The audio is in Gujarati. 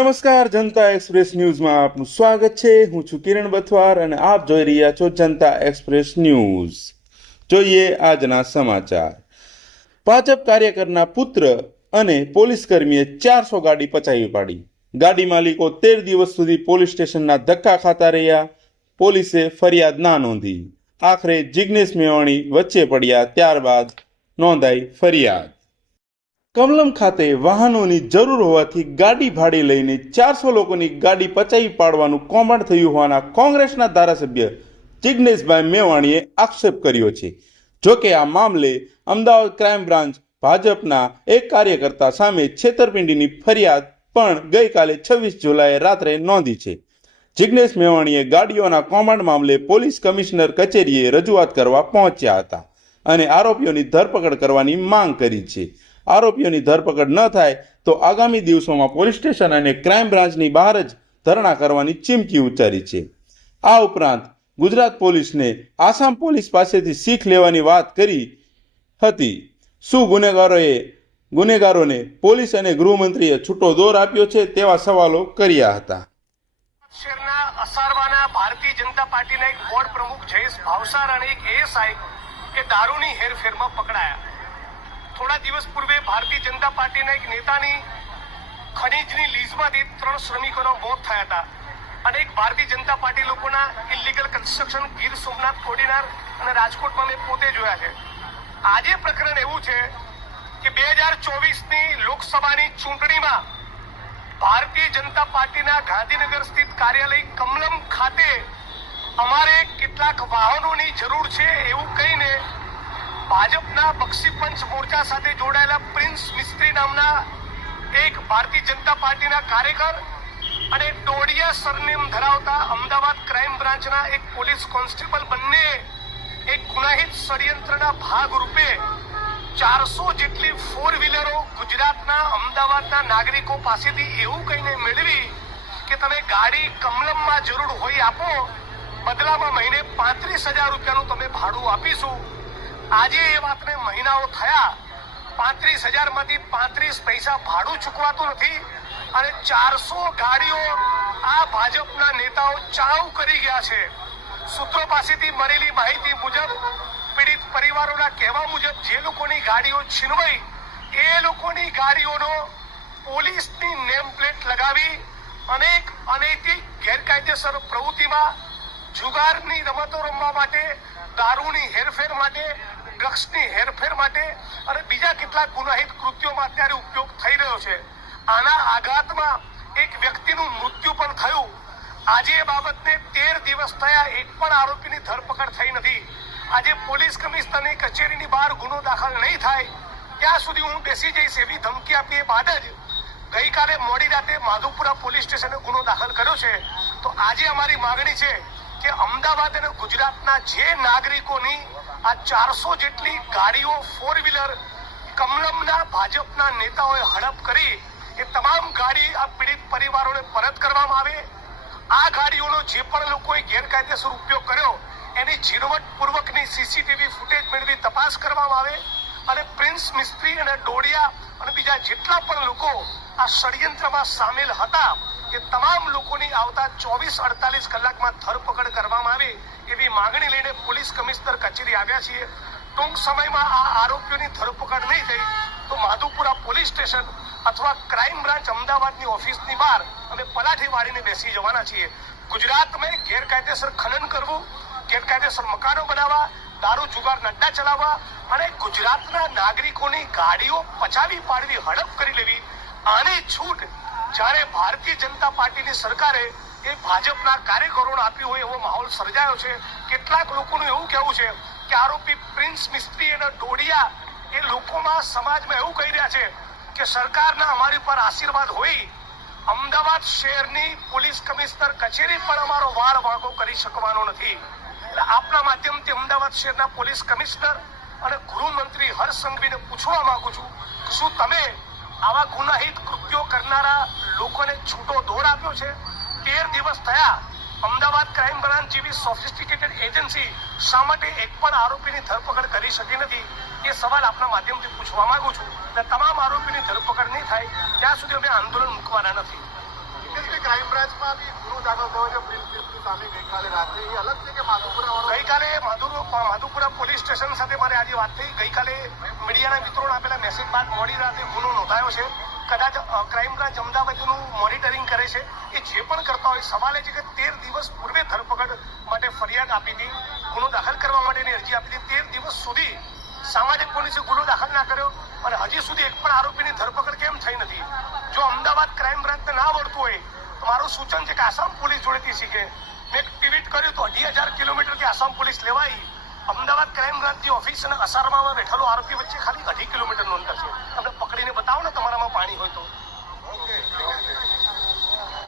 નમસ્કાર, જનતા એક્સપ્રેસ ન્યૂઝમાં આપનું સ્વાગત છે. હું છું કિરણ બથવાર અને આપ જોઈ રહ્યા છો જનતા એક્સપ્રેસ ન્યૂઝ. જોઈએ આજના સમાચાર. ભાજપ કાર્યકરના પુત્ર અને પોલીસ કર્મીએ ચારસો ગાડી પચાવી પાડી. ગાડી માલિકો તેર દિવસ સુધી પોલીસ સ્ટેશનના ધક્કા ખાતા રહ્યા. પોલીસે ફરિયાદ ના નોંધી. આખરે જિગ્નેશ મેવાણી વચ્ચે પડ્યા ત્યારબાદ નોંધાઈ ફરિયાદ. કમલમ ખાતે વાહનોની જરૂર હોવાથી ગાડી ભાડે લઈને ચારસો લોકોની ગાડી પચાવી પાડવાનું કૌભાંડ થયું હોવાના કોંગ્રેસના ધારાસભ્ય જિગ્નેશભાઈ મેવાણીએ આક્ષેપ કર્યો છે. જોકે આ મામલે અમદાવાદ ક્રાઇમ બ્રાન્ચ ભાજપના એક કાર્યકર્તા સામે છેતરપિંડીની ફરિયાદ પણ ગઈકાલે છવ્વીસ જુલાઈએ રાત્રે નોંધી છે. જિગ્નેશ મેવાણીએ ગાડીઓના કૌભાંડ મામલે પોલીસ કમિશનર કચેરીએ રજૂઆત કરવા પહોંચ્યા હતા અને આરોપીઓની ધરપકડ કરવાની માંગ કરી છે. આરોપીઓની ધરપકડ ન થાય તો આગામી દિવસોમાં પોલીસ સ્ટેશન અને ક્રાઇમ બ્રાન્ચની બહાર જ ધરણા કરવાની ચીમકી ઉચ્ચારી છે. આ ઉપરાંત ગુજરાત પોલીસને આસામ પોલીસ પાસેથી શીખ લેવાની વાત કરી હતી. શું ગુનેગારોએ ગુનેગારોને પોલીસ અને ગૃહમંત્રીએ છૂટો દોર આપ્યો છે તેવા સવાલો કર્યા હતા. અસારવાના ભારતીય જનતા પાર્ટીના એક બોર્ડ પ્રમુખ જયેશ ભાવસાર અને એક એએસઆઈ કે દારૂની હેરફેરમાં પકડાયા. થોડા દિવસ પૂર્વે ભારતીય જનતા પાર્ટીના એક નેતાની ખનીજની લીઝમાંથી ત્રણ શ્રમિકોના મોત થયા હતા. અને એક ભારતીય જનતા પાર્ટી લોકોના ઇલીગલ કન્સ્ટ્રક્શન ગીર સોમનાથ કોડીનાર અને રાજકોટમાં મેં પોતે જોયા છે. આજે પ્રકરણ એવું છે કે બે હજાર ચોવીસની લોકસભાની ચૂંટણીમાં ભારતીય જનતા પાર્ટીના ગાંધીનગર સ્થિત કાર્યાલય કમલમ ખાતે અમારે કેટલાક વાહનોની જરૂર છે એવું કહીને ભાજપના બક્ષી પંચ મોરચા સાથે જોડાયેલા પ્રિન્સ મિસ્ત્રી નામના એક ભારતીય જનતા પાર્ટીના કાર્યકર અને ડોડિયા સરનેમ ધરાવતા અમદાવાદ ક્રાઇમ બ્રાન્ચના એક પોલીસ કોન્સ્ટેબલ બંને એક ગુનાહિત ષડયંત્રના ભાગરૂપે ચારસો જેટલી ફોર વ્હીલરો ગુજરાતના અમદાવાદના નાગરિકો પાસેથી એવું કહીને મેળવી કે તમે ગાડી કમલમમાં જરૂર હોય આપો. બદલામાં મહિને પાંત્રીસ હજાર રૂપિયાનું તમે ભાડું આપીશું. આજે એ વાતને મહિનાઓ થયા. પાંત્રીસ હજારમાંથી પાંત્રીસ પૈસા ભાડું ચૂકવાતું નથી અને ચારસો ગાડીઓ આ ભાજપના નેતાઓ ચાવ કરી ગયા છે. સૂત્રો પાસેથી મળેલી માહિતી મુજબ, પીડિત પરિવારોના કહેવા મુજબ જે લોકોની ગાડીઓ છીનવાઈ, એ લોકોની ગાડીઓનો પોલીસની નેમ પ્લેટ લગાવી અનેક અનૈતિક ગેરકાયદેસર પ્રવૃત્તિમાં જુગારની રમતો રમવા માટે, દારૂની હેરફેર માટે ડ્રગ્સની હેરફેર માટે અને બીજા કેટલાક ગુનાહિત કૃત્યોમાં અત્યારે ઉપયોગ થઈ રહ્યો છે. આના આઘાતમાં એક વ્યક્તિનું મૃત્યુ પણ થયું. આજે એ બાબતને તેર દિવસ થયા એક પણ આરોપીની ધરપકડ થઈ નથી. આજે પોલીસ કમિશનરની કચેરીની બહાર ગુનો દાખલ નહીં થાય, ત્યાં સુધી હું બેસી જઈશ એવી ધમકી આપી એ બાદ જ ગઈકાલે મોડી રાતે માધુપુરા પોલીસ સ્ટેશને ગુનો દાખલ કર્યો છે. તો આજે અમારી માગણી છે કે અમદાવાદ અને ગુજરાતના જે નાગરિકોની આ ચારસો જેટલી ગાડીઓ ફોર વ્હીલર કમલમના ભાજપના નેતાઓએ હડપ કરી, એ તમામ ગાડી આ પીડિત પરિવારોને પરત કરવામાં આવે. આ ગાડીઓનો જે પણ લોકોએ ગેરકાયદેસર ઉપયોગ કર્યો, એની ઝીણવટપૂર્વકની સીસીટીવી ફૂટેજ મેળવી તપાસ કરવામાં આવે અને પ્રિન્સ મિસ્ત્રી અને ડોડિયા અને બીજા જેટલા પણ લોકો આ ષડયંત્રમાં સામેલ હતા એ તમામ લોકોની આવતા ચોવીસ અડતાલીસ કલાકમાં ધરપકડ કરવામાં આવે એવી માંગણી લઈને પોલીસ કમિશનર કચેરી આવ્યા છીએ. ટૂંક સમયમાં આ આરોપીઓની ધરપકડ નહીં થઈ તો માધુપુરા પોલીસ સ્ટેશન અથવા ક્રાઇમ બ્રાન્ચ અમદાવાદની ઓફિસની બહાર અમે પલાઠી વાળીને બેસી જવાના છીએ. ગુજરાતમાં ગેરકાયદેસર ખનન કરવું, ગેરકાયદેસર મકાનો બનાવવા, દારૂ જુગાર નડ્ડા ચલાવવા અને ગુજરાતના નાગરિકોની ગાડીઓ પચાવી પાડવી હડપ કરી લેવી, આની છૂટ જ્યારે ભારતીય જનતા પાર્ટીની સરકારે એ ભાજપના કાર્યકરોને આપ્યું હોય એવો માહોલ સર્જાયો છે, કેટલાક લોકોનું એવું કહેવું છે કે આરોપી પ્રિન્સ મિસ્ત્રી અને ડોડિયા એ લોકોમાં સમાજમાં એવું કહી રહ્યા છે કે સરકારના અમારી પર આશીર્વાદ હોય, અમદાવાદ શહેરની પોલીસ કમિશનર કચેરી પણ અમારો વાર વાંકો કરી શકવાનો નથી. એટલે આપના માધ્યમથી અમદાવાદ શહેરના પોલીસ કમિશનર અને ગૃહમંત્રી હર્ષ સંઘવીને પૂછવા માંગુ છું શું તમે આવા ગુનાહિત કૃત્યો કરનારા લોકોને છૂટો દોર આપ્યો છે. તેર દિવસ થયા અમદાવાદ ક્રાઇમ બ્રાન્ચ જેવી સોફિસ્ટિકેટેડ એજન્સી શા માટે એક પણ આરોપીની ધરપકડ કરી શકી નથી? એ સવાલ આપના માધ્યમથી પૂછવા માંગુ છું. અને તમામ આરોપીની ધરપકડ નહીં થાય ત્યાં સુધી અમે આંદોલન મૂકવાના નથી. ક્રાઇમ બ્રાન્ચમાં બી ગુનો દાખલ થયો છે. પ્રિન્સ સામે ગઈકાલે રાત્રે. એ અલગ છે કે માધુપુરા ગઈકાલે માધુપુરા પોલીસ સ્ટેશન સાથે મારે આજે વાત થઈ. ગઈકાલે મીડિયાના મિત્રોને આપેલા મેસેજ બાદ મોડી રાતે ગુનો નોંધાયો છે. કદાચ ક્રાઇમ બ્રાન્ચ અમદાવાદનું મોનિટરિંગ કરે છે, એ જે પણ કરતા હોય, સવાલ એ છે કે તેર દિવસ પૂર્વે ધરપકડ માટે ફરિયાદ આપી હતી, ગુનો દાખલ કરવા માટેની અરજી આપી હતી. તેર દિવસ સુધી સામાજિક પોલીસે ગુનો દાખલ ના કર્યો અને હજી સુધી એક પણ આરોપીની ધરપકડ કેમ થઈ નથી? જો અમદાવાદ ક્રાઇમ બ્રાન્ચને ના આવડતું હોય, તો મારું સૂચન છે કે આસામ પોલીસ જોડેથી શીખે. મેં એક ટ્વીટ કર્યું તો અઢી હજાર કિલોમીટરથી આસામ પોલીસ લેવાઈ અમદાવાદ ક્રાઇમ બ્રાન્ચની ઓફિસ અને અસારમામાં બેઠેલો, આરોપી વચ્ચે ખાલી અઢી કિલોમીટરનું અંતર છે. તમે બતાવો ને તમારામાં પાણી હોય તો. ઓકે